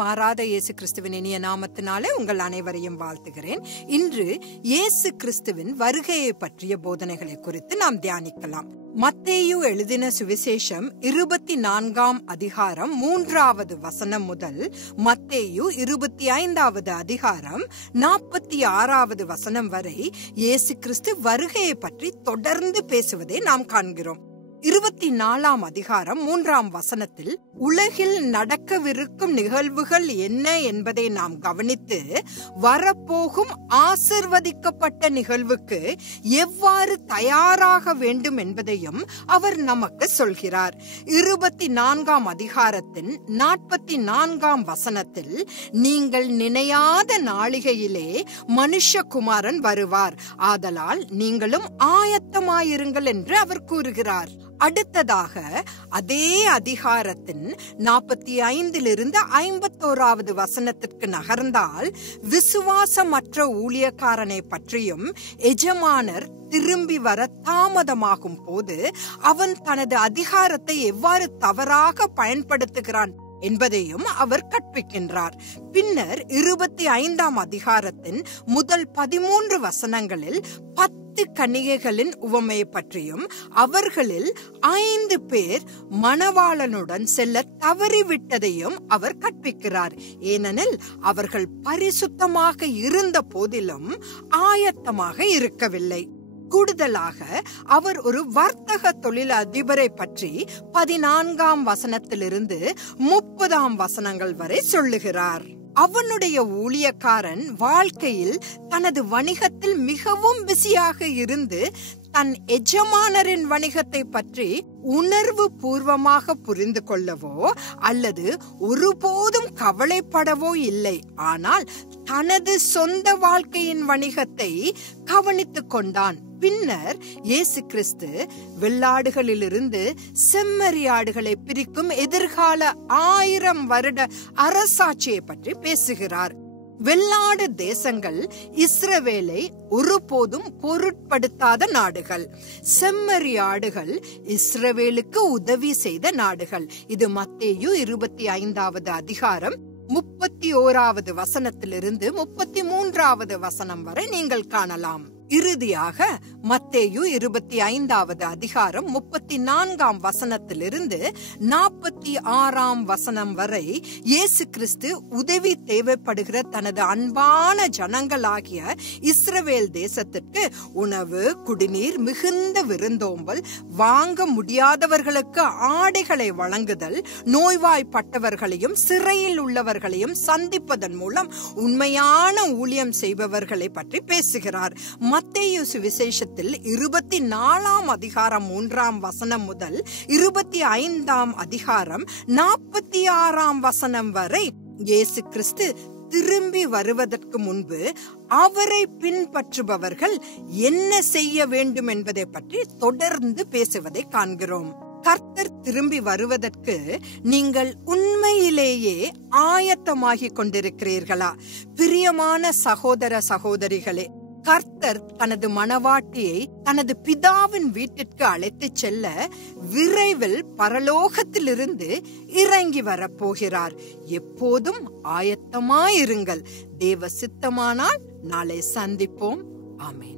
மாறாத இயேசு கிறிஸ்துவின் இனிய நாமத்தினாலே உங்கள் அனைவரையும் வாழ்த்துகிறேன். இன்று இயேசு கிறிஸ்துவின் வருகையை பற்றிய போதனைகளை குறித்து நாம் தியானிக்கலாம். மத்தேயு எழுதின சுவிசேஷம் 24ஆம் அதிகாரம் 3வது வசனம் முதல் மத்தேயு 25வது அதிகாரம் 46வது வசனம் வரை இயேசு கிறிஸ்து வருகையை பற்றி தொடர்ந்து பேசுவதை நாம் காண்கிறோம். 24ஆம் அதிகாரம் 3ஆம் வசனத்தில் உலகில் நடக்கவிருக்கும் நிகழ்வுகள் என்ன என்பதை நாம் கவனித்து வரப்போகும் ஆசிர்வதிக்கப்பட்ட நிகழ்வுக்கு எவ்வாறு தயாராக வேண்டும் என்பதையும் அவர் நமக்கு சொல்கிறார். 24ஆம் அதிகாரத்தின் 44ஆம் வசனத்தில் நீங்கள் நினையாத நாளிகையிலே மனுஷகுமாரன் வருவார், ஆதலால் நீங்களும் ஆயத்தமாயிருங்கள் என்று அவர் கூறுகிறார். அடுத்ததாக அதே அதிகாரத்தின் 45லிருந்து 51வது வசனத்திற்கு நகர்ந்தால் விசுவாசமற்ற ஊழியக்காரனை பற்றியும் எஜமானர் திரும்பி வர தாமதமாகும் போது அவன் தனது அதிகாரத்தை எவ்வாறு தவறாக பயன்படுத்துகிறான் என்பதையும் அவர் கற்பிக்கின்றார். பின்னர் 25ஆம் அதிகாரத்தின் முதல் 13 வசனங்களில் 10 கன்னிகைகளின் உவமையை பற்றியும் அவர்களில் 5 பேர் மணவாளனுடன் செல்ல தவறிவிட்டதையும் அவர் கற்பிக்கிறார். ஏனெனில் அவர்கள் பரிசுத்தமாக இருந்த போதிலும் ஆயத்தமாக இருக்கவில்லை. கூடுதலாக அவர் ஒரு வர்த்தக தொழில் அதிபரை பற்றி 14ஆம் வசனத்திலிருந்து 30ஆம் வசனங்கள் வரை சொல்லுகிறார். அவனுடைய ஊழியக்காரன் வாழ்க்கையில் தனது வணிகத்தில் மிகவும் பிஸியாக இருந்து தன் எஜமானரின் வணிகத்தை பற்றி உணர்வு பூர்வமாக புரிந்து கொள்ளவோ அல்லது ஒருபோதும் கவலைப்படவோ இல்லை. ஆனால் தனது சொந்த வாழ்க்கையின் வணிகத்தை கவனித்துக் கொண்டான். பின்னர் இயேசு கிறிஸ்து வெள்ளாடுகளிலிருந்து செம்மறியாடுகளை பிரிக்கும் எதிர்கால 1000 வருட அரசாட்சியை பற்றி பேசுகிறார். வெள்ளாடு தேசங்கள் இஸ்ரவேலை ஒருபோதும் பொருட்படுத்தாத நாடுகள். செம்மறியாடுகள் இஸ்ரவேலுக்கு உதவி செய்த நாடுகள். இது மத்தேயு 25வது அதிகாரம் 31வது வசனத்திலிருந்து 33வது வசனம் வரை நீங்கள் காணலாம். இறுதியாக மத்தேயு 25வது அதிகாரம் 34ஆம் வசனத்திலிருந்து 46ஆம் வசனம் வரை இயேசு கிறிஸ்து உதவி தேவைப்படுகிற தனது அன்பான ஜனங்களாகிய இஸ்ரவேல் தேசத்திற்கு உணவு, குடிநீர், மிகுந்த விருந்தோம்பல், வாங்க முடியாதவர்களுக்கு ஆடைகளை வழங்குதல், நோய்வாய்ப்பட்டவர்களையும் சிறையில் உள்ளவர்களையும் சந்திப்பதன் மூலம் உண்மையான ஊழியம் செய்பவர்களை பற்றி பேசுகிறார். மத்தேயு சுவிசேஷத்தில் 24ஆம் அதிகாரம் 3ஆம் வசனம் முதல் 25ஆம் அதிகாரம் 46ஆம் வசனம் வரை இயேசு கிறிஸ்து திரும்பி வருவதற்கு முன்பு அவரை பின்பற்றுபவர்கள் என்ன செய்ய வேண்டும் என்பதை பற்றி தொடர்ந்து பேசுவதை காண்கிறோம். கர்த்தர் திரும்பி வருவதற்கு நீங்கள் உண்மையிலேயே ஆயத்தமாகிக் கொண்டிருக்கிறீர்களா? பிரியமான சகோதர சகோதரிகளே, கர்த்தர் தனது மணவாட்டியை தனது பிதாவின் வீட்டிற்கு அழைத்துச் செல்ல விரைவில் பரலோகத்திலிருந்து இறங்கி வரப்போகிறார். எப்போதும் ஆயத்தமாயிருங்கள். தேவ சித்தமானால் நாளை சந்திப்போம். ஆமென்.